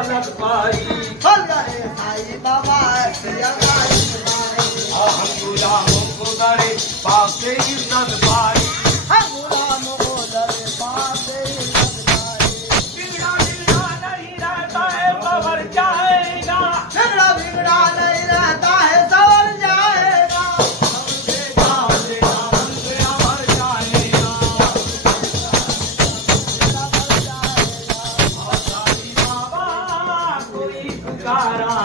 पालक पाई साई बाबा हम गुलाम को दरे पाप से इज्जत पाई बिगड़ा बिगड़ा नहीं रहता है सवर जाएगा बिगड़ा नहीं रहता है सवर जाएगा अमर जाएगा साई बाबा कोई पुकारा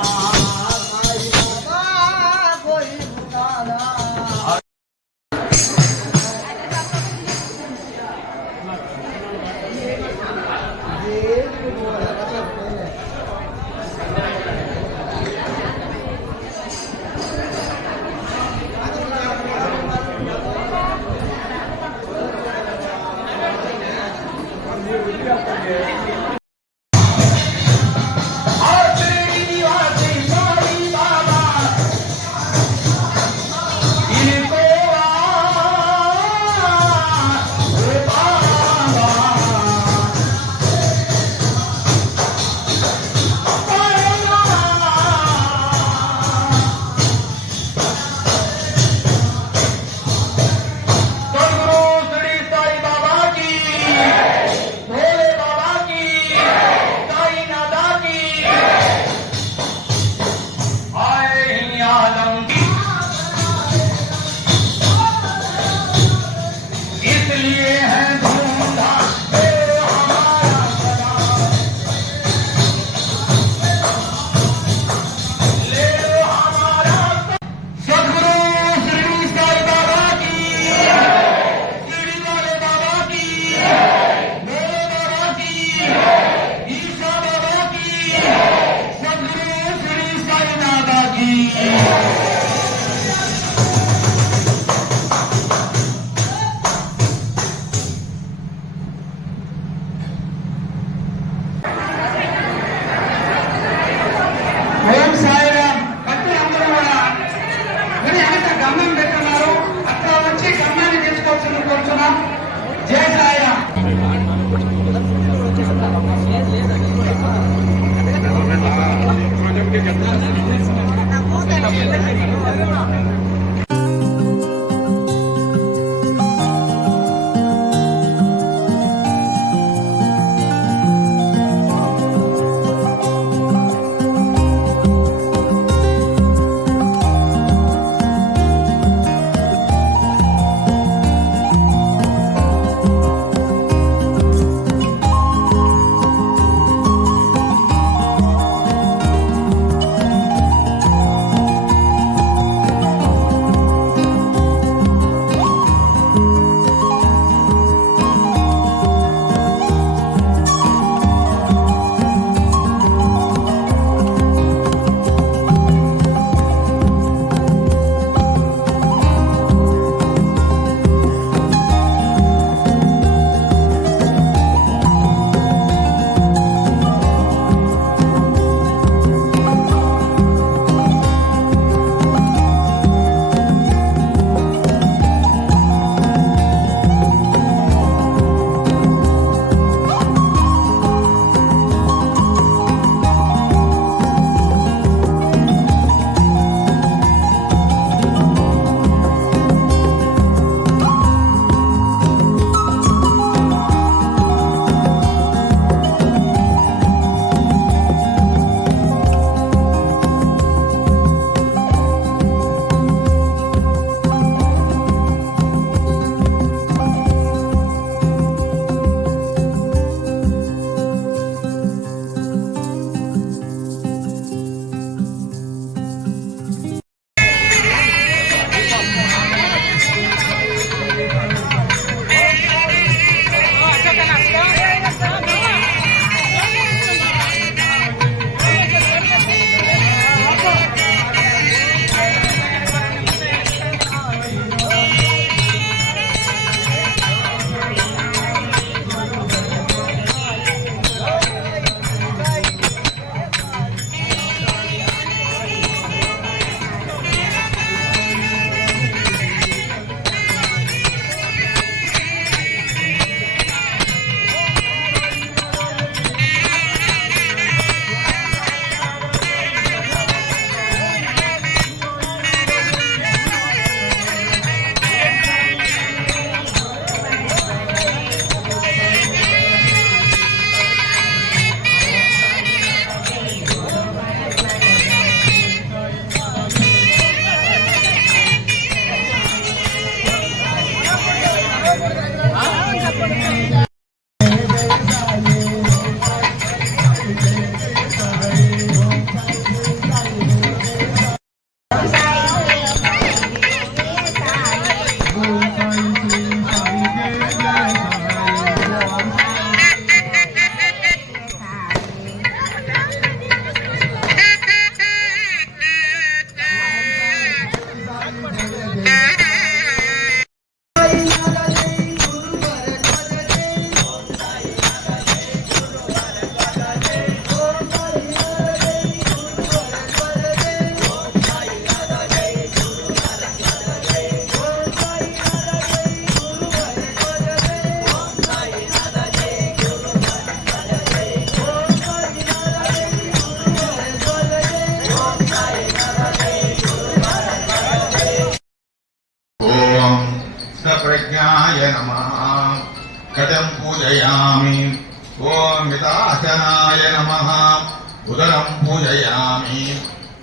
शिरं पूजयामि।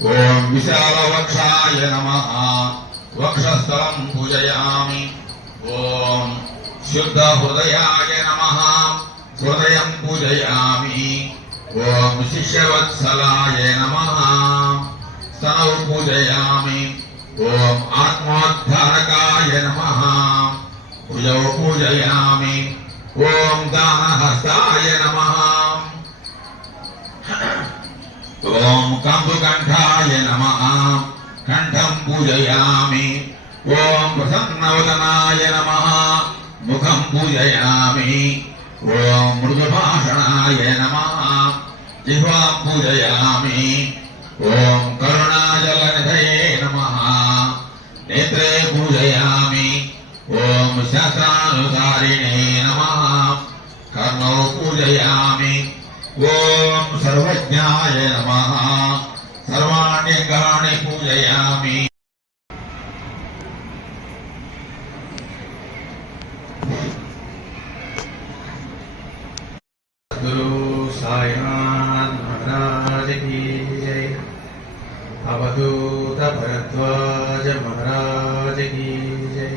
ॐ विशालवक्षाय नमः। वक्षस्थलं पूजयामि। ॐ शुद्धहृदयाय नमः। हृदयं पूजयामि। ॐ शिष्यवत्सलाय नमः। स्तनौ पूजयामि। ॐ आत्मोद्धारकाय नमः। भुजौ पूजयामि। ॐ दानहस्ताय नमः। ॐ कम्बुकण्ठाय नमः। कण्ठं पूजयामि। ॐ प्रसन्नवदनाय नमः। मुखं पूजयामि। ॐ मृदुभाषणाय नमः। जिह्वां पूजयामि। ॐ करुणाजलनिधये नमः। नेत्रे पूजयामि। ॐ शास्त्रानुसारिणे नमः। कर्णौ पूजयामि। ॐ सर्वज्ञाय नमः। सर्वाण्यङ्गानि पूजयामि। गुरु साईनाथ महाराज की जय। अवधूत भरद्वाज महाराज की जय।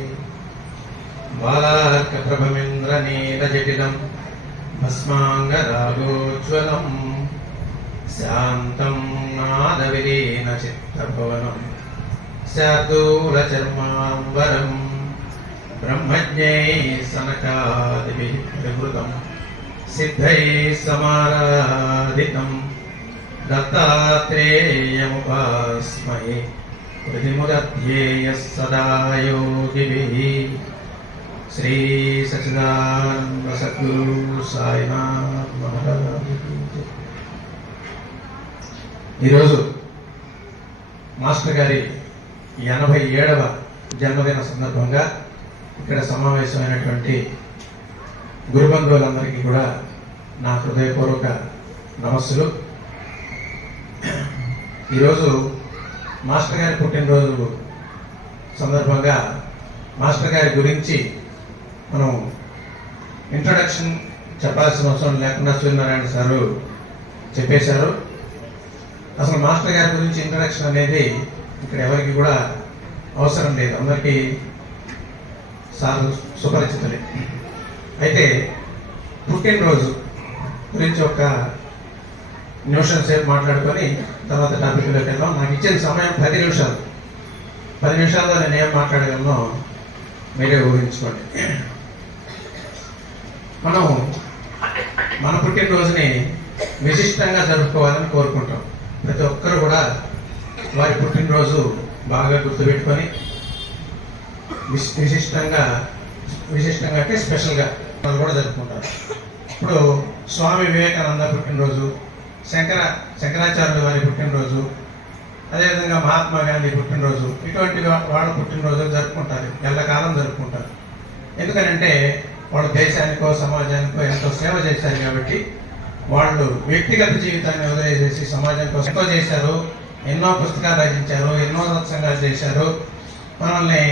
बालार्कप्रभमिन्द्रनीलजटिलं भस्माङ्गरागोज्ज्वलं शान्तं नादविलीनचित्तभवनं शार्दूलचर्माम्बरं ब्रह्मज्ञैः सनकादिभिः परिवृतं सिद्धैः समाराधितं दत्तात्रेयमुपास्महे हृदिमुदध्येयः सदा योगिभिः। श्री सच्चिदानंद सद्गुरु साईनाथ महाराज की जय। ఈరోజు మాస్టర్ గారి 87వ జన్మదిన సందర్భంగా ఇక్కడ సమావేశమైనటువంటి గురుబంధువులందరికీ కూడా నా హృదయపూర్వక నమస్సులు. ఈరోజు మాస్టర్ గారి పుట్టినరోజు సందర్భంగా మాస్టర్ గారి గురించి మనం ఇంట్రొడక్షన్ చెప్పాల్సిన అవసరం లేకుండా సూర్యనారాయణ సారు చెప్పేశారు. అసలు మాస్టర్ గారి గురించి ఇంట్రొడక్షన్ అనేది ఇక్కడ ఎవరికి కూడా అవసరం లేదు, అందరికీ సారు సుపరిచితులే. అయితే పుట్టినరోజు గురించి ఒక నిమిషం సేపు మాట్లాడుకొని తర్వాత టాపిక్లోకి వెళ్దాం. నాకు ఇచ్చిన సమయం 10 నిమిషాలు. 10 నిమిషాల్లో నేను ఏం మాట్లాడగలను మీరే ఊహించుకోండి. మనం మన పుట్టినరోజుని విశిష్టంగా జరుపుకోవాలని కోరుకుంటాం. ప్రతి ఒక్కరు కూడా వారి పుట్టినరోజు బాగా గుర్తుపెట్టుకొని విశిష్టంగా అంటే స్పెషల్గా వాళ్ళు కూడా జరుపుకుంటారు. ఇప్పుడు స్వామి వివేకానంద పుట్టినరోజు, శంకరాచార్యుల వారి పుట్టినరోజు, అదేవిధంగా మహాత్మా గాంధీ పుట్టినరోజు, ఇటువంటి వాళ్ళ పుట్టినరోజు జరుపుకుంటారు, ఎల్లకాలం జరుపుకుంటారు. ఎందుకనంటే వాళ్ళు దేశానికో సమాజానికో ఎంతో సేవ చేశారు కాబట్టి వాళ్ళు వ్యక్తిగత జీవితాన్ని వదిలేసేసి సమాజం కోసం ఎంతో చేశారు, ఎన్నో పుస్తకాలు రచించారు, ఎన్నో సత్సంగాలు చేశారు, మనల్ని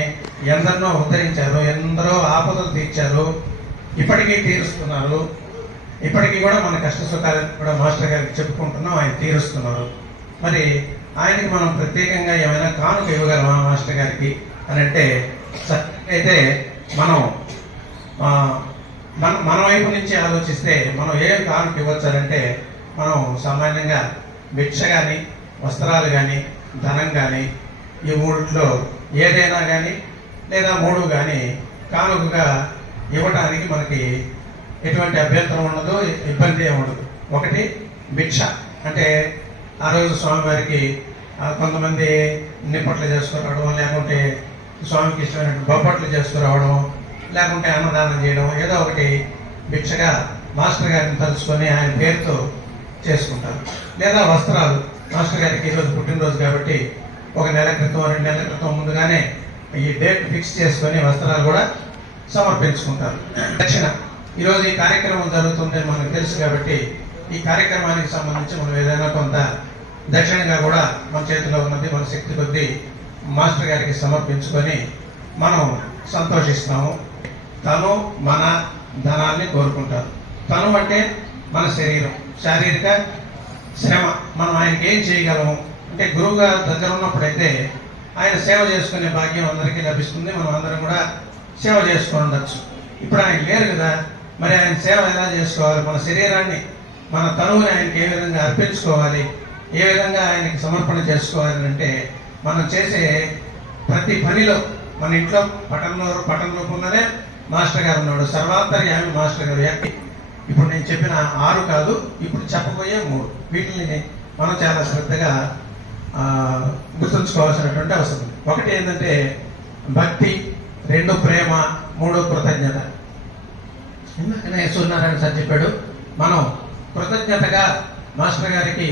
ఎందరినో ఉద్ధరించారు, ఎందరో ఆపదలు తీర్చారు, ఇప్పటికీ తీరుస్తున్నారు. ఇప్పటికీ కూడా మన కష్ట సుఖాలను కూడా మాస్టర్ గారికి చెప్పుకుంటున్నాం, ఆయన తీరుస్తున్నారు. మరి ఆయనకి మనం ప్రత్యేకంగా ఏమైనా కానుక ఇవ్వగలమా మాస్టర్ గారికి అని అంటే అయితే మనం మన వైపు నుంచి ఆలోచిస్తే మనం ఏం కానుక ఇవ్వచ్చారంటే మనం సామాన్యంగా భిక్ష కానీ, వస్త్రాలు కానీ, ధనం కానీ, ఈ మూడిట్లో ఏదైనా కానీ లేదా 3 కానీ కానుకగా ఇవ్వటానికి మనకి ఎటువంటి అభ్యంతరం ఉండదు, ఇబ్బంది ఉండదు. ఒకటి భిక్ష అంటే ఆ రోజు స్వామివారికి కొంతమంది నిప్పట్లు చేసుకురావడం, లేకుంటే స్వామికి ఇష్టమైన బొబ్బట్లు చేసుకురావడం, లేకుంటే అన్నదానం చేయడం, ఏదో ఒకటి భిక్షగా మాస్టర్ గారిని తలుచుకొని ఆయన పేరుతో చేసుకుంటారు. లేదా వస్త్రాలు, మాస్టర్ గారికి ఈరోజు పుట్టినరోజు కాబట్టి 1 నెల క్రితం 2 నెలల క్రితం ముందుగానే ఈ డేట్ ఫిక్స్ చేసుకొని వస్త్రాలు కూడా సమర్పించుకుంటారు. దక్షిణ, ఈరోజు ఈ కార్యక్రమం జరుగుతుందని మనకు తెలుసు కాబట్టి ఈ కార్యక్రమానికి సంబంధించి మనం ఏదైనా కొంత దక్షిణంగా కూడా మన చేతిలో ఉన్నది మన శక్తి కొద్దీ మాస్టర్ గారికి సమర్పించుకొని మనం సంతోషిస్తాము. తను మన ధనాన్ని కోరుకుంటారు. తను అంటే మన శరీరం, శారీరక శ్రమ. మనం ఆయనకి ఏం చేయగలము అంటే గురువు గారు దగ్గర ఉన్నప్పుడైతే ఆయన సేవ చేసుకునే భాగ్యం అందరికీ లభిస్తుంది. మనం అందరం కూడా సేవ చేసుకొని ఉండొచ్చు. ఇప్పుడు ఆయన లేరు కదా, మరి ఆయన సేవ ఎలా చేసుకోవాలి? మన శరీరాన్ని, మన తనువుని ఆయనకి ఏ విధంగా అర్పించుకోవాలి, ఏ విధంగా ఆయనకి సమర్పణ చేసుకోవాలి అంటే మనం చేసే ప్రతి పనిలో మన ఇంట్లో పట్టణ రూపంలోనే మాస్టర్ గారు ఉన్నాడు. సర్వాంతర్యామి మాస్టర్ గారు. ఇప్పుడు నేను చెప్పిన 6 కాదు, ఇప్పుడు చెప్పబోయే 3 వీటిని మనం చాలా శ్రద్ధగా గుర్తుంచుకోవాల్సినటువంటి అవసరం ఉంది. ఒకటి ఏంటంటే భక్తి, 2 ప్రేమ, 3 కృతజ్ఞత. ఇందాకనే సూర్యనారాయణ సార్ చెప్పాడు, మనం కృతజ్ఞతగా మాస్టర్ గారికి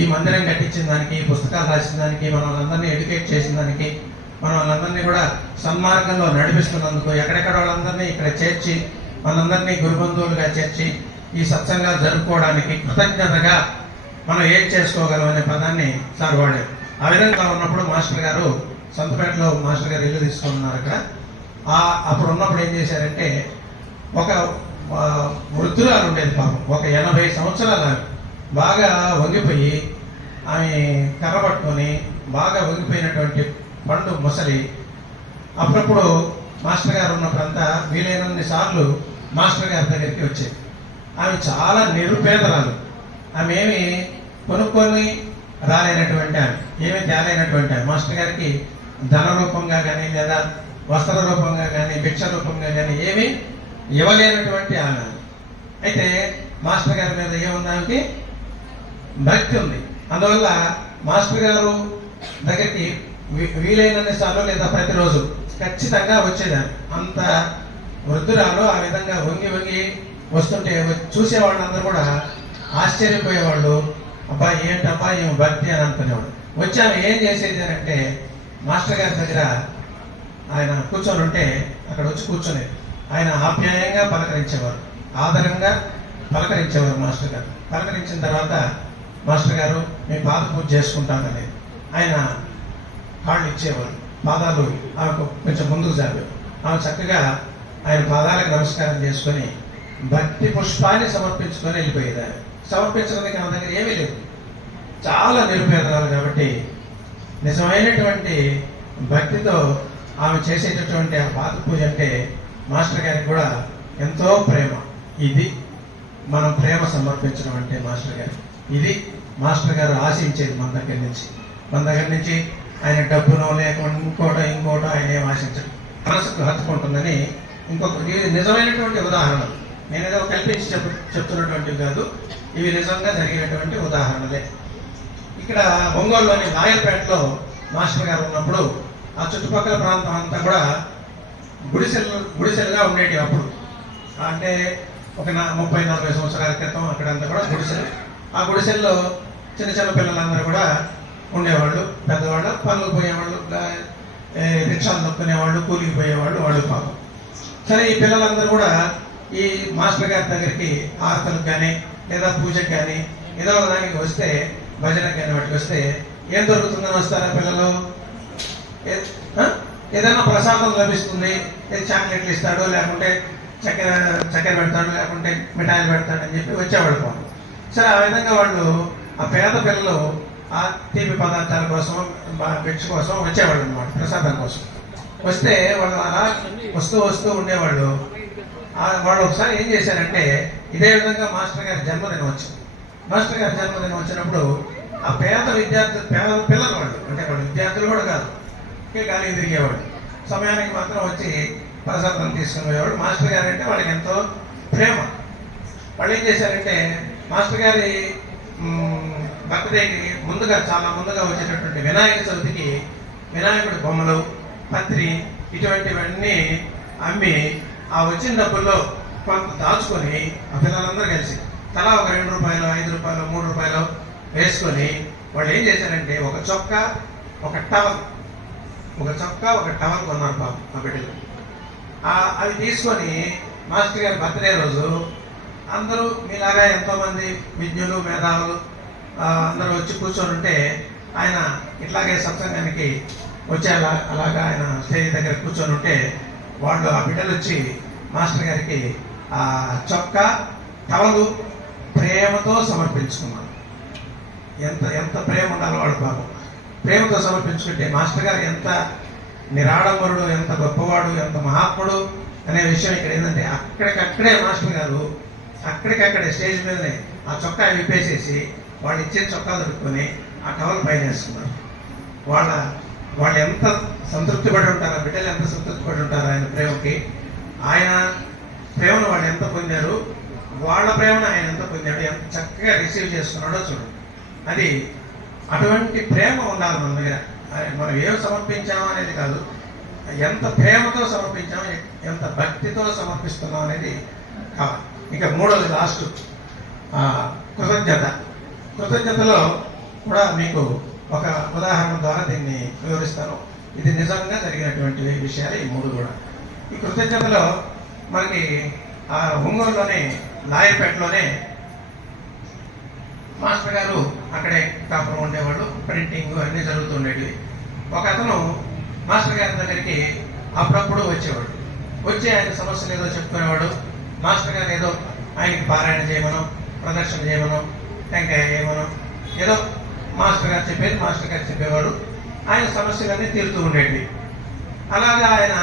ఈ మందిరం కట్టించిన దానికి, పుస్తకాలు రాసిన దానికి, మనం అందరినీ ఎడ్యుకేట్ చేసిన దానికి, మనం వాళ్ళందరినీ కూడా సన్మార్గంలో నడిపిస్తున్నందుకు, ఎక్కడెక్కడ వాళ్ళందరినీ ఇక్కడ చేర్చి మనందరినీ గురుబంధువులుగా చేర్చి ఈ సత్సంగాలు జరుపుకోవడానికి కృతజ్ఞతగా మనం ఏం చేసుకోగలం అనే పదాన్ని సార్ వాడారు. ఆ విధంగా ఉన్నప్పుడు మాస్టర్ గారు సంతపేటలో మాస్టర్ గారు ఇల్లు తీసుకున్నారు. అక్కడ అప్పుడు ఉన్నప్పుడు ఏం చేశారంటే, ఒక వృద్ధురాలు ఉండేది పాపం, ఒక 80 సంవత్సరాలు బాగా వంగిపోయి, ఆమె కర్ర పట్టుకొని బాగా వంగిపోయినటువంటి పండు ముసలి అప్పుడప్పుడు మాస్టర్ గారు ఉన్నప్పుడంతా వీలైనన్ని సార్లు మాస్టర్ గారి దగ్గరికి వచ్చేది. ఆమె చాలా నిరుపేదరాలు. ఆమె ఏమి కొనుక్కొని రాలేనటువంటి ఆమె, ఏమీ తేలైనటువంటి ఆమె. మాస్టర్ గారికి ధన రూపంగా కానీ, లేదా వస్త్ర రూపంగా కానీ, భిక్ష రూపంగా కానీ ఏమీ ఇవ్వలేనటువంటి ఆమె. అయితే మాస్టర్ గారి మీద ఏముందానికి భక్తి ఉంది. అందువల్ల మాస్టర్ గారు దగ్గరికి వీలైనన్ని సార్లు లేదా ప్రతిరోజు ఖచ్చితంగా వచ్చేదాన్ని. అంత వృద్ధురాలు ఆ విధంగా వంగి వస్తుంటే చూసే వాళ్ళందరూ కూడా ఆశ్చర్యపోయేవాళ్ళు. అబ్బాయి ఏంటబ్బా ఏమి భక్తి అని అనుకునేవాడు. వచ్చి ఆమె ఏం చేసేది అని అంటే, మాస్టర్ గారి దగ్గర ఆయన కూర్చొని ఉంటే అక్కడ వచ్చి కూర్చొని ఆయన ఆప్యాయంగా పలకరించేవారు, ఆదరంగా పలకరించేవారు మాస్టర్ గారు. పలకరించిన తర్వాత మాస్టర్ గారు మేము పాద పూజ చేసుకుంటామని ఆయన కాళ్ళు ఇచ్చేవారు. పాదాలు ఆమెకు కొంచెం ముందుకు జరిపారు. ఆమె చక్కగా ఆయన పాదాలకు నమస్కారం చేసుకొని భక్తి పుష్పాన్ని సమర్పించుకొని వెళ్ళిపోయేది. ఆయన సమర్పించడానికి ఆమె దగ్గర ఏమీ లేదు, చాలా నిరుపేదరాలు. కాబట్టి నిజమైనటువంటి భక్తితో ఆమె చేసేటటువంటి ఆ పాద పూజ అంటే మాస్టర్ గారికి కూడా ఎంతో ప్రేమ. ఇది మనం ప్రేమ సమర్పించడం అంటే మాస్టర్ గారు. ఇది మాస్టర్ గారు ఆశించేది మన దగ్గర నుంచి. ఆయన డబ్బునో లేకుండా ఇంకోటో ఆయన ఏం ఆశించడు. మనసుకు హత్తుకుంటుందని ఇంకొక ఇది నిజమైనటువంటి ఉదాహరణలు. నేనేదో కల్పించి చెప్తున్నటువంటివి కాదు, ఇవి నిజంగా జరిగినటువంటి ఉదాహరణలే. ఇక్కడ ఒంగోలులోని లాయర్పేటలో మాస్టర్ గారు ఉన్నప్పుడు ఆ చుట్టుపక్కల ప్రాంతం అంతా కూడా గుడిసెలుగా ఉండేవి. అప్పుడు అంటే ఒక 30-40 సంవత్సరాల క్రితం అక్కడంతా కూడా గుడిసెలు. ఆ గుడిసెల్లో చిన్న పిల్లలందరూ కూడా ఉండేవాళ్ళు. పెద్దవాళ్ళు పనులకు పోయేవాళ్ళు, రిక్షాలు నొక్కునేవాళ్ళు, కూలికి పోయేవాళ్ళు, వాళ్ళు పాపం. సరే, ఈ పిల్లలందరూ కూడా ఈ మాస్టర్ గారి దగ్గరికి ఆరతలకు కానీ, లేదా పూజకు కానీ, ఏదో దానికి వస్తే, భజనకు కానీ వాటికి వస్తే ఏం దొరుకుతుందని వస్తారా పిల్లలు? ఏదైనా ప్రసాదం లభిస్తుంది, చాక్లెట్లు ఇస్తాడు, లేకుంటే చక్కెర పెడతాడు, లేకుంటే మిఠాయిలు పెడతాడు అని చెప్పి వచ్చేవాళ్ళు పాపం. సరే, ఆ విధంగా వాళ్ళు ఆ పేద పిల్లలు ఆ తీపి పదార్థాల కోసం, భిక్ష కోసం వచ్చేవాళ్ళు అనమాట, ప్రసాదం కోసం. వస్తే వాళ్ళు అలా వస్తూ ఉండేవాళ్ళు. వాళ్ళు ఒకసారి ఏం చేశారంటే, ఇదే విధంగా మాస్టర్ గారి జన్మదినం వచ్చింది. మాస్టర్ గారి జన్మదినం వచ్చినప్పుడు ఆ పేద పిల్లలు వాళ్ళు, అంటే వాళ్ళు విద్యార్థులు కూడా కాదు, ఖాళీ తిరిగేవాడు. సమయానికి మాత్రం వచ్చి ప్రసాదం తీసుకుని పోయేవాడు. మాస్టర్ గారు అంటే వాళ్ళకి ఎంతో ప్రేమ. వాళ్ళు ఏం చేశారంటే, మాస్టర్ గారి బర్త్డేకి చాలా ముందుగా వచ్చేటటువంటి వినాయక చవితికి వినాయకుడి బొమ్మలు, పత్రి, ఇటువంటివన్నీ అమ్మి ఆ వచ్చిన డబ్బుల్లో కొంత దాచుకొని ఆ పిల్లలందరూ కలిసి తలా ఒక 2 రూపాయలు, 5 రూపాయలు, 3 రూపాయలు వేసుకొని వాళ్ళు ఏం చేశారంటే, ఒక చొక్కా ఒక టవల్ కొన్నారు పాపం ఆ బిడ్డలు. అవి తీసుకొని మాస్టర్ గారి బర్త్డే రోజు అందరూ మీలాగా ఎంతోమంది విజ్ఞులు, మేధావులు అందరూ వచ్చి కూర్చొని ఉంటే ఆయన ఇట్లాగే సత్సంగానికి వచ్చి అలాగా ఆయన స్టేజ్ దగ్గర కూర్చొని ఉంటే వాళ్ళు ఆ బిడ్డలు వచ్చి మాస్టర్ గారికి ఆ చొక్కా, టవలు ప్రేమతో సమర్పించుకున్నారు. ఎంత ఎంత ప్రేమ ఉండాలి వాడు పాపం. ప్రేమతో సమర్పించుకుంటే మాస్టర్ గారు ఎంత నిరాడంబరుడు, ఎంత గొప్పవాడు, ఎంత మహాత్ముడు అనే విషయం ఇక్కడ ఏంటంటే అక్కడికక్కడే మాస్టర్ గారు అక్కడికక్కడే స్టేజ్ మీదనే ఆ చొక్కా విప్పేసేసి వాళ్ళు ఇచ్చే చొక్కా దొరుకుని ఆ టవల్ పైన వేసుకున్నారు. వాళ్ళు ఎంత సంతృప్తి పడి ఉంటారు, ఆ బిడ్డలు ఎంత సంతృప్తి పడి ఉంటారు ఆయన ప్రేమకి. ఆయన ప్రేమను వాళ్ళు ఎంత పొందారు, వాళ్ళ ప్రేమను ఆయన ఎంత పొందాడు, ఎంత చక్కగా రిసీవ్ చేసుకున్నాడో చూడండి. అది అటువంటి ప్రేమ ఉండాలి మన దగ్గర. మనం ఏం సమర్పించామో అనేది కాదు, ఎంత ప్రేమతో సమర్పించామో, ఎంత భక్తితో సమర్పిస్తున్నాం అనేది కావాలి. ఇక మూడోది లాస్ట్ కృతజ్ఞత. కృతజ్ఞతలో కూడా మీకు ఒక ఉదాహరణ ద్వారా దీన్ని వివరిస్తాను. ఇది నిజంగా జరిగినటువంటి విషయాలు ఈ మూడు కూడా. ఈ కృతజ్ఞతలో మనకి ఆ ఒంగోలులోనే లాయపేటలోనే మాస్టర్ గారు అక్కడే కాపురం ఉండేవాడు, ప్రింటింగ్ అన్నీ జరుగుతుండేవి. ఒక అతను మాస్టర్ గారి దగ్గరికి అప్పుడప్పుడు వచ్చేవాడు. వచ్చి ఆయన సమస్యలు ఏదో చెప్పుకునేవాడు. మాస్టర్ గారు ఏదో ఆయనకి పారాయణ చేయమనో, ప్రదర్శన చేయమనో, టెంకాయ చేయమనో ఏదో మాస్టర్ గారు చెప్పేది మాస్టర్ గారు చెప్పేవాడు. ఆయన సమస్యలన్నీ తీరుతూ ఉండేవి. అలాగా ఆయన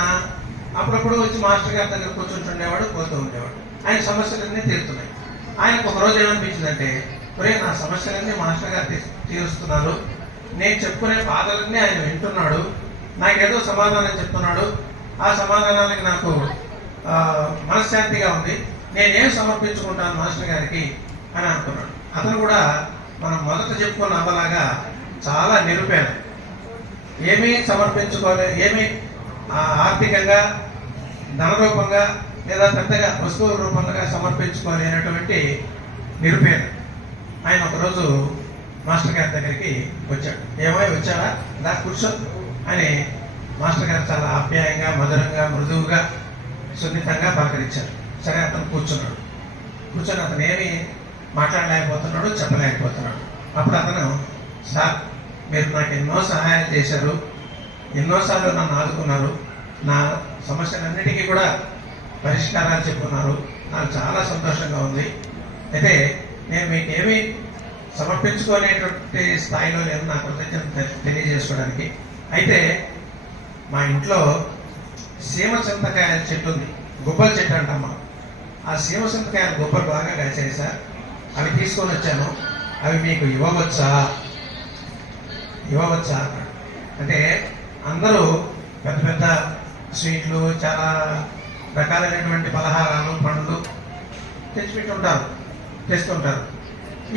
అప్పుడప్పుడు వచ్చి మాస్టర్ గారి దగ్గర కూర్చుంటుండేవాడు, పోతూ ఉండేవాడు. ఆయన సమస్యలన్నీ తీరుతున్నాయి. ఆయనకు ఒక రోజు ఏమనిపించిందంటే, ఒరే నా సమస్యలన్నీ మాస్టర్ గారు తీరుస్తున్నారు, నేను చెప్పుకునే బాధలన్నీ ఆయన వింటున్నాడు, నాకేదో సమాధానం చెప్తున్నాడు, ఆ సమాధానానికి నాకు మనశ్శాంతిగా ఉంది, నేనేం సమర్పించుకుంటాను మాస్టర్ గారికి అని అనుకున్నాడు. అతను కూడా మనం మొదట చెప్పుకున్న అవ్వలాగా చాలా నిరుపేద, ఏమీ సమర్పించుకోలే, ఏమీ ఆర్థికంగా ధనరూపంగా లేదా పెద్దగా వస్తువుల రూపంగా సమర్పించుకోలేనటువంటి నిరుపేద. ఆయన ఒకరోజు మాస్టర్ గారి దగ్గరికి వచ్చాడు. ఏమై వచ్చారా, దా కూర్చో అని మాస్టర్ గారు చాలా ఆప్యాయంగా, మధురంగా, మృదువుగా, సున్నితంగా పలకరించారు. సరే అతను కూర్చున్నాడు. కూర్చొని అతను ఏమి మాట్లాడలేకపోతున్నాడు, చెప్పలేకపోతున్నాడు. అప్పుడు అతను, సార్ మీరు నాకు ఎన్నో సహాయాలు చేశారు, ఎన్నోసార్లు నన్ను ఆదుకున్నారు, నా సమస్యలన్నిటికీ కూడా పరిష్కారాలు చెప్పుకున్నారు, నాకు చాలా సంతోషంగా ఉంది. అయితే నేను మీకు ఏమీ సమర్పించుకునేటువంటి స్థాయిలో లేదు నా కృతజ్ఞత తెలియజేసుకోవడానికి. అయితే మా ఇంట్లో సీమ చింతకాయల చెట్టు ఉంది, గుబ్బల చెట్టు అంటామా. ఆ సీమ చింతకాయల గుబ్బలు బాగా కాచాయి సార్, అవి తీసుకొని వచ్చాను, అవి మీకు ఇవ్వవచ్చా అన్నాడు. అంటే అందరూ పెద్ద పెద్ద స్వీట్లు, చాలా రకాలైనటువంటి పలహారాలు, పండ్లు తెస్తుంటారు.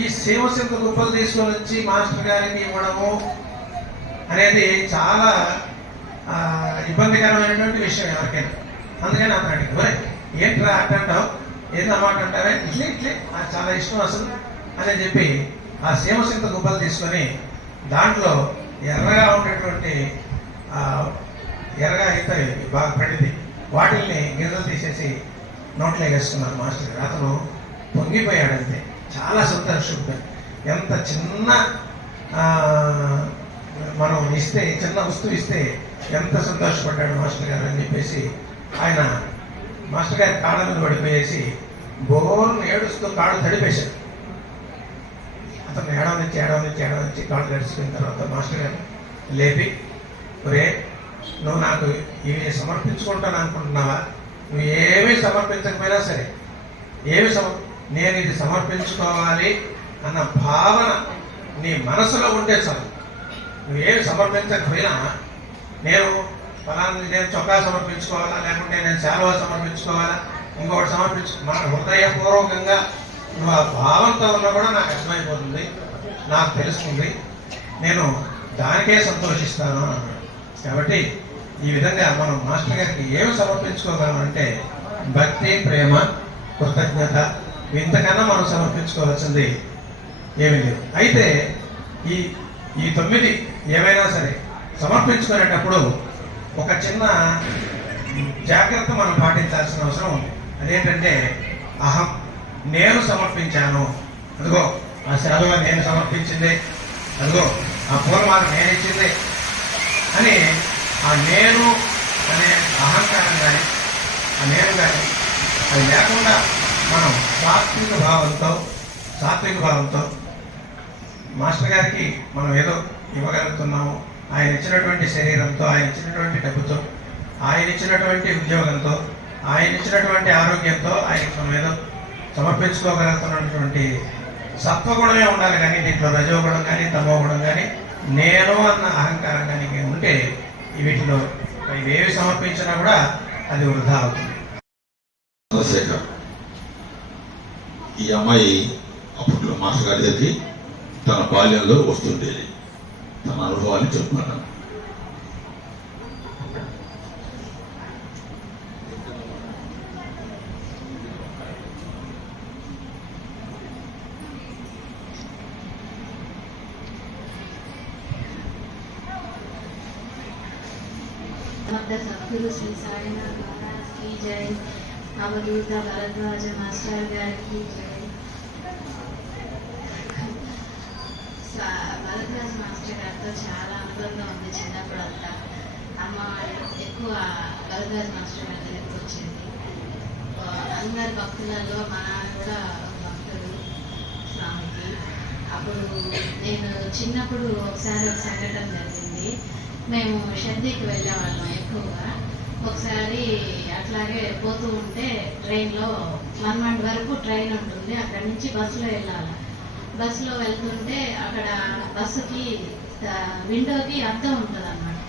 ఈ సీమసింత గుప్పలు తీసుకొని వచ్చి మాస్టర్ గారికి ఇవ్వడము అనేది చాలా ఇబ్బందికరమైనటువంటి విషయం ఎవరికైనా. అందుకని అతను అడిగి, ఒరే ఏంట్రా అంటావు, ఏదో మాట అంటారే, ఇట్లే నాకు చాలా ఇష్టం అసలు అని చెప్పి ఆ సీమసింత గుప్పలు తీసుకొని దాంట్లో ఎర్రగా ఉండేటువంటి ఎర్రగా అయితే బాగా పడింది, వాటిల్ని గింజలు తీసేసి నోట్లో వేసుకున్నారు మాస్టర్ గారు. అతను పొంగిపోయాడంతే, చాలా సంతోషపడ్డాడు. ఎంత చిన్న మనం ఇస్తే, చిన్న వస్తువు ఇస్తే ఎంత సంతోషపడ్డాడు మాస్టర్ గారు అని చెప్పేసి ఆయన మాస్టర్ గారి కాళ్ళ మీద పడిపోయేసి బోర్ను ఏడుస్తూ కాళ్ళు తడిపేశాడు. అతను ఏడవనిచ్చి కాళ్ళు గడిచిపోయిన తర్వాత మాస్టర్ గారు లేపి, ఒరే నువ్వు నాకు ఇవి సమర్పించుకుంటాను అనుకుంటున్నావా, నువ్వు ఏమీ సమర్పించకపోయినా సరే, నేను ఇది సమర్పించుకోవాలి అన్న భావన నీ మనసులో ఉంటే చాలు. నువ్వేమి సమర్పించకపోయినా, నేను చొక్కా సమర్పించుకోవాలా, లేకుంటే నేను శాలువా సమర్పించుకోవాలా, ఇంకొకటి మన హృదయపూర్వకంగా నువ్వు ఆ భావంతో ఉన్నా కూడా నాకు అర్థమైపోతుంది, నాకు తెలుస్తుంది, నేను దానికే సంతోషిస్తాను అన్నాడు. కాబట్టి ఈ విధంగా మనం మాస్టర్ గారికి ఏమి సమర్పించుకోగలమంటే భక్తి, ప్రేమ, కృతజ్ఞత, ఇంతకన్నా మనం సమర్పించుకోవాల్సింది ఏమీ లేదు. అయితే ఈ 9 ఏమైనా సరే సమర్పించుకునేటప్పుడు ఒక చిన్న జాగ్రత్త మనం పాటించాల్సిన అవసరం ఉంది. అదేంటంటే అహం, నేను సమర్పించాను, అదిగో ఆ శాలువా నేను సమర్పించింది, అదిగో ఆ పూలమాల నేను ఇచ్చింది అని ఆ నేను అనే అహంకారం కానీ, ఆ నేను కానీ అది లేకుండా మనం సాత్విక భావంతో మాస్టర్ గారికి మనం ఏదో ఇవ్వగలుగుతున్నాము. ఆయన ఇచ్చినటువంటి శరీరంతో, ఆయన ఇచ్చినటువంటి డబ్బుతో, ఆయన ఇచ్చినటువంటి ఉద్యోగంతో, ఆయన ఇచ్చినటువంటి ఆరోగ్యంతో ఆయనకు మనం ఏదో సమర్పించుకోగలుగుతున్నటువంటి సత్వగుణమే ఉండాలి. కానీ దీంట్లో రజోగుణం కానీ తమోగుణం కానీ నేను అన్న అహంకారం కానీ ఉంటే వీటిలో ఇవేవి సమర్పించినా కూడా అది వృధా అవుతుంది. చంద్రశేఖర్, ఈ అమ్మాయి అప్పట్లో మాస్టర్ గారి దగ్గరికి తన బాల్యంలో వస్తుండేది. తన అనుభవాన్ని చెప్తున్నాను. సద్గురు శ్రీ సాయినాథ్ మహారాజ్ की जय, అవధూత భరద్వాజ మాస్టర్ గారికి జై. భరద్వాజ మాస్టర్ గారితో చాలా అనుబంధం ఉంది. చిన్నప్పుడు అంతా అమ్మ ఎక్కువ భరద్వాజ మాస్టర్ గారి దగ్గరికి వచ్చింది. అందరి భక్తులలో మా నాన్న కూడా భక్తుడు స్వామికి. అప్పుడు నేను చిన్నప్పుడు ఒకసారి ఒక సంఘటన జరిగింది. మేము షద్దీకి వెళ్ళేవాళ్ళం ఎక్కువగా. ఒకసారి అట్లాగే పోతూ ఉంటే ట్రైన్లో 1 month వరకు ట్రైన్ ఉంటుంది. అక్కడి నుంచి బస్సులో వెళ్ళాలి. బస్సులో వెళ్తుంటే అక్కడ బస్సుకి విండోకి అద్దం ఉంటుంది అన్నమాట.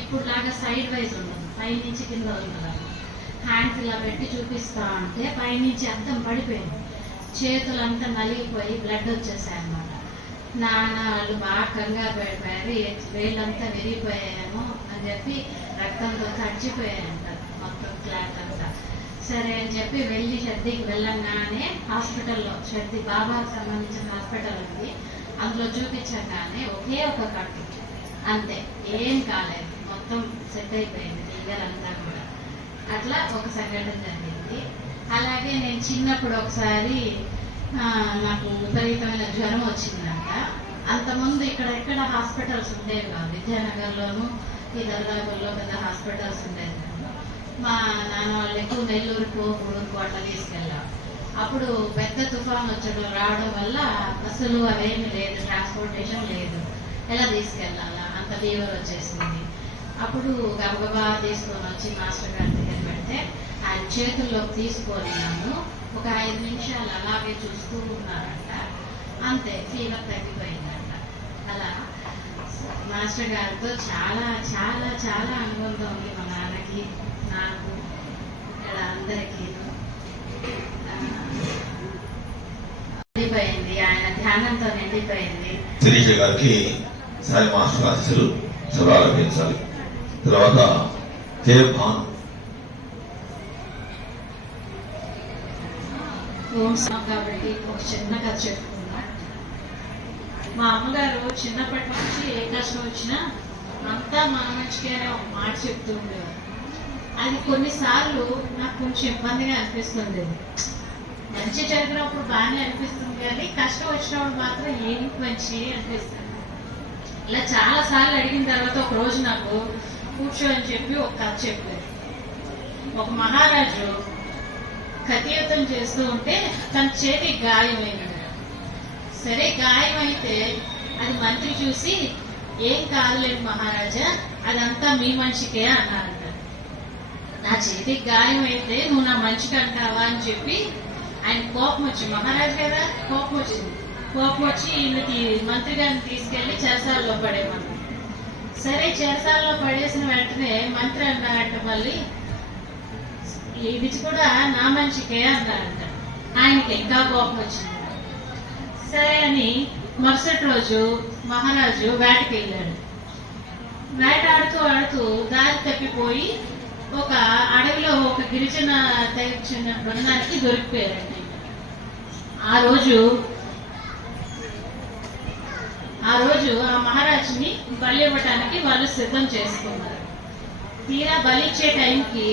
ఇప్పుడు లాగా సైడ్ వైజ్ ఉంటుంది, పైనుంచి కింద ఉంటుంది అన్నమాట. హ్యాండ్స్ ఇలా పెట్టి చూపిస్తా ఉంటే పైనుంచి అద్దం పడిపోయింది. చేతులంతా నలిగిపోయి బ్లడ్ వచ్చేసాయి అన్నమాట. నాన్న వాళ్ళు బాగా కంగారు పడిపోయారు. వేళ్ళంతా విరిగిపోయాయేమో అని చెప్పి రక్తంతో తడిచిపోయాయంట మొత్తం క్లాత్ అంతా. సరే అని చెప్పి వెళ్ళి షద్దీకి వెళ్ళంగానే హాస్పిటల్లో, షద్దీ బాబాకి సంబంధించిన హాస్పిటల్ ఉంది, అందులో చూపించగానే ఒకే ఒక కట్టు, అంతే, ఏం కాలేదు, మొత్తం సెట్ అయిపోయింది ఫిగర్ అంతా కూడా. అట్లా ఒక సంఘటన జరిగింది. అలాగే నేను చిన్నప్పుడు ఒకసారి నాకు విపరీతమైన జ్వరం వచ్చిందంట. అంతకుముందు ఎక్కడ హాస్పిటల్స్ ఉండేవి కాదు. విద్యానగర్లోను ఈ దర్గాపూర్లో పెద్ద హాస్పిటల్స్ ఉండేది. మా నాన్న వాళ్ళు ఎక్కువ నెల్లూరుకు గూడూరుకు అట్లా తీసుకెళ్ళాం. అప్పుడు పెద్ద తుఫాన్ వచ్చడం రావడం వల్ల బస్సులు అవేమి లేదు, ట్రాన్స్పోర్టేషన్ లేదు, ఎలా తీసుకెళ్ళాలా, అంత ఫీవర్ వచ్చేసింది. అప్పుడు గబగబా తీసుకొని వచ్చి మాస్టర్ గారి దగ్గర పెడితే ఆయన చేతుల్లోకి తీసుకొని నన్ను ఒక 5 నిమిషాలు అలాగే చూస్తూ ఉన్నారంట. అంతే, ఫీవర్ తగ్గిపోయిందంట. అలా మాస్టర్ గారితో చాలా చాలా చాలా అనుబంధం ఉంది మా నాన్నకి, నాకు, ఇక్కడ అందరికీ. నిండిపోయింది, ఆయన ధ్యానంతో నిండిపోయింది. శిరీష గారికి సాయి మాస్టర్ ఆశీస్సులు సభ లభించాలి. తర్వాత కే భాను. కాబట్టి ఒక చిన్న కథ చెప్పుకున్నా. మా అమ్మగారు చిన్నప్పటి నుంచి ఏ కష్టం వచ్చినా అంతా మా మంచిగానే ఒక మాట చెప్తూ ఉండేవారు. అది కొన్నిసార్లు నాకు కొంచెం ఇబ్బందిగా అనిపిస్తుంది. మంచి జరిగినప్పుడు బాగానే అనిపిస్తుంది, కానీ కష్టం వచ్చినప్పుడు మాత్రం ఏం మంచి అనిపిస్తుంది. ఇలా చాలా సార్లు అడిగిన తర్వాత ఒక రోజు నాకు కూర్చో అని చెప్పి ఒక కథ చెప్పారు. ఒక మహారాజు కథయుద్ధం చేస్తూ ఉంటే తన చేతికి గాయమైంది. సరే, గాయమైతే అది మంత్రి చూసి, ఏం కాదులేండి మహారాజా, అదంతా మీ మనిషికే అన్నారంట. నా చేతికి గాయం అయితే నువ్వు నా మంచికి అంటావా అని చెప్పి ఆయన కోపం వచ్చింది. మహారాజు కదా, కోపం వచ్చింది. కోపం వచ్చి ఈయనకి మంత్రి గారిని తీసుకెళ్లి చెరసాలలో పడేమన్నారు. సరే, చెరసాలలో పడేసిన వెంటనే మంత్రి అన్నారంట, మళ్ళీ ఇది కూడా నా మనిషికే అన్నారంట. ఆయనకి ఇంకా కోపం వచ్చింది. సరే అని మరుసటి రోజు మహారాజు వేటకి వెళ్ళాడు. వేట ఆడుతూ దారి తప్పిపోయి ఒక అడవిలో ఒక గిరిజన తెచ్చిన బృందానికి దొరికిపోయారండి. ఆ రోజు ఆ మహారాజుని బలి ఇవ్వటానికి వాళ్ళు సిద్ధం చేసుకున్నారు. తీరా బలిచ్చే టైంకి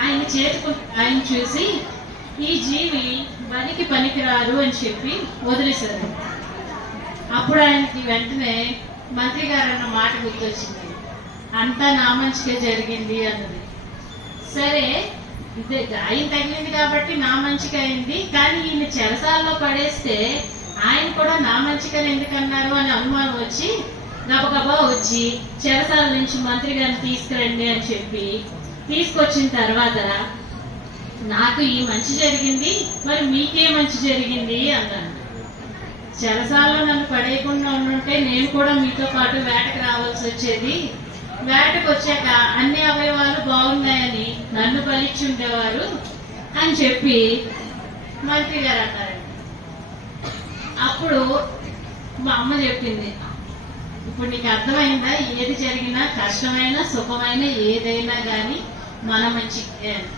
ఆయన చూసి, ఈ జీవి బలికి పనికిరారు అని చెప్పి వదిలేశారు. అప్పుడు ఆయనకి వెంటనే మంత్రి గారు అన్న మాట గుర్తొచ్చింది, అంతా నా మంచికే జరిగింది అన్నది. సరే, ఇదే గాయం తగిలింది కాబట్టి నా మంచిగా అయింది, కానీ ఈయన చెరసాల్లో పడేస్తే ఆయన కూడా నా మంచిగానే ఎందుకన్నారు అని అనుమానం వచ్చి గబగబా వచ్చి చెరసాల నుంచి మంత్రి గారిని తీసుకురండి అని చెప్పి తీసుకొచ్చిన తర్వాత నాకు ఈ మంచి జరిగింది, మరి మీకే మంచి జరిగింది అన్నాను. చెరసాలలో నన్ను పడేయకుండా ఉండుంటే నేను కూడా మీతో పాటు వేటకు రావాల్సి వచ్చేది. వేటకు వచ్చాక అన్ని అవయవాలు బాగున్నాయని నన్ను బలిచ్చి ఉండేవారు అని చెప్పి మంత్రి గారు అన్నారండి. అప్పుడు మా అమ్మ చెప్పింది, ఇప్పుడు నీకు అర్థమైందా, ఏది జరిగినా కష్టమైనా సుఖమైన ఏదైనా కానీ మన మంచికే అని.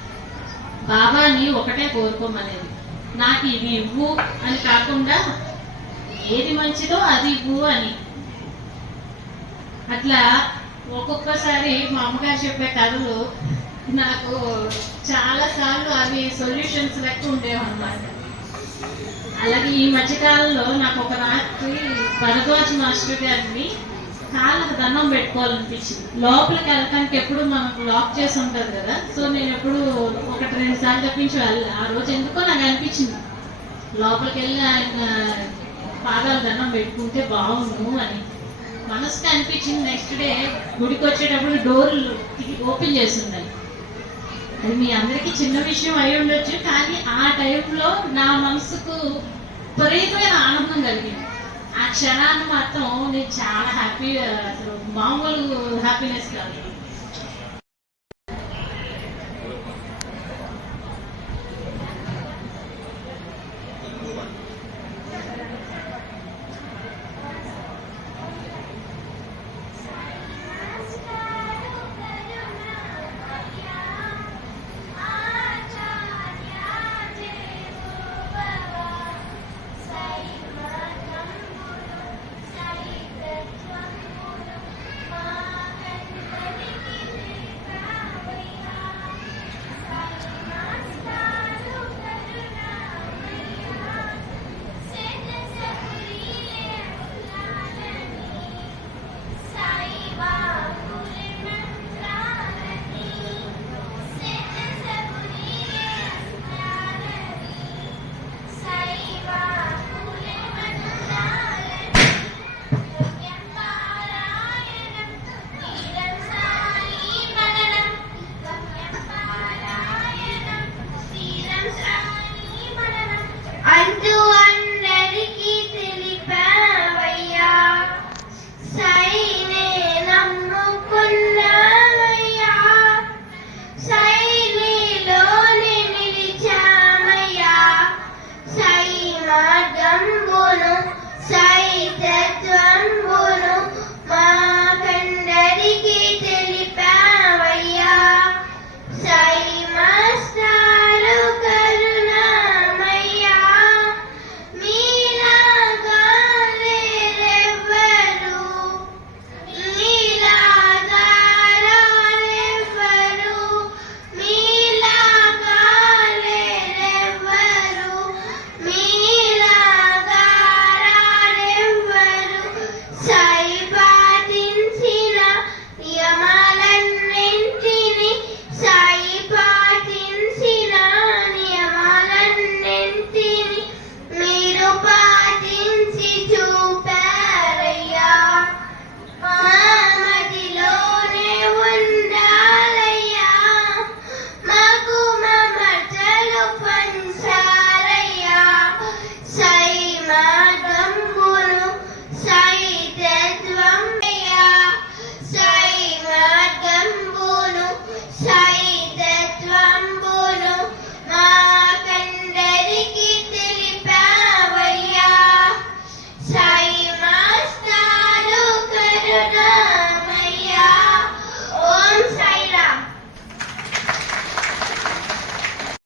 బాబాని ఒకటే కోరుకోమనేది, నాకు ఇది ఇవ్వు అని కాకుండా ఏది మంచిదో అది ఇవ్వు అని. అట్లా ఒక్కొక్కసారి మా అమ్మగారు చెప్పే కథలు నాకు చాలా సార్లు అవి సొల్యూషన్స్ లెక్క ఉండేవన్నమాట. అలాగే ఈ మధ్యకాలంలో నాకు ఒక రాత్రి భరద్వాజ్ మాస్టర్ గారిని కాళ్ళకు దండం పెట్టుకోవాలనిపించింది. లోపలికి వెళ్ళటానికి ఎప్పుడు మనకు లాక్ చేసి ఉంటుంది కదా, సో నేను ఎప్పుడు 1-2 సార్లు తప్పించి వెళ్ళాలి. ఆ రోజు ఎందుకో నాకు అనిపించింది లోపలికి వెళ్ళి ఆయన పాదాలు దండం పెట్టుకుంటే బాగుండు అని మనసుకి అనిపించింది. నెక్స్ట్ డే గుడికి వచ్చేటప్పుడు డోర్లు ఓపెన్ చేసి ఉండాలి. అది మీ అందరికీ చిన్న విషయం అయి ఉండొచ్చు, కానీ ఆ టైంలో నా మనసుకు విపరీతమైన ఆనందం కలిగింది. ఆ క్షణాన్ని మాత్రం నేను చాలా హ్యాపీ, అసలు మామూలు హ్యాపీనెస్ కాదు.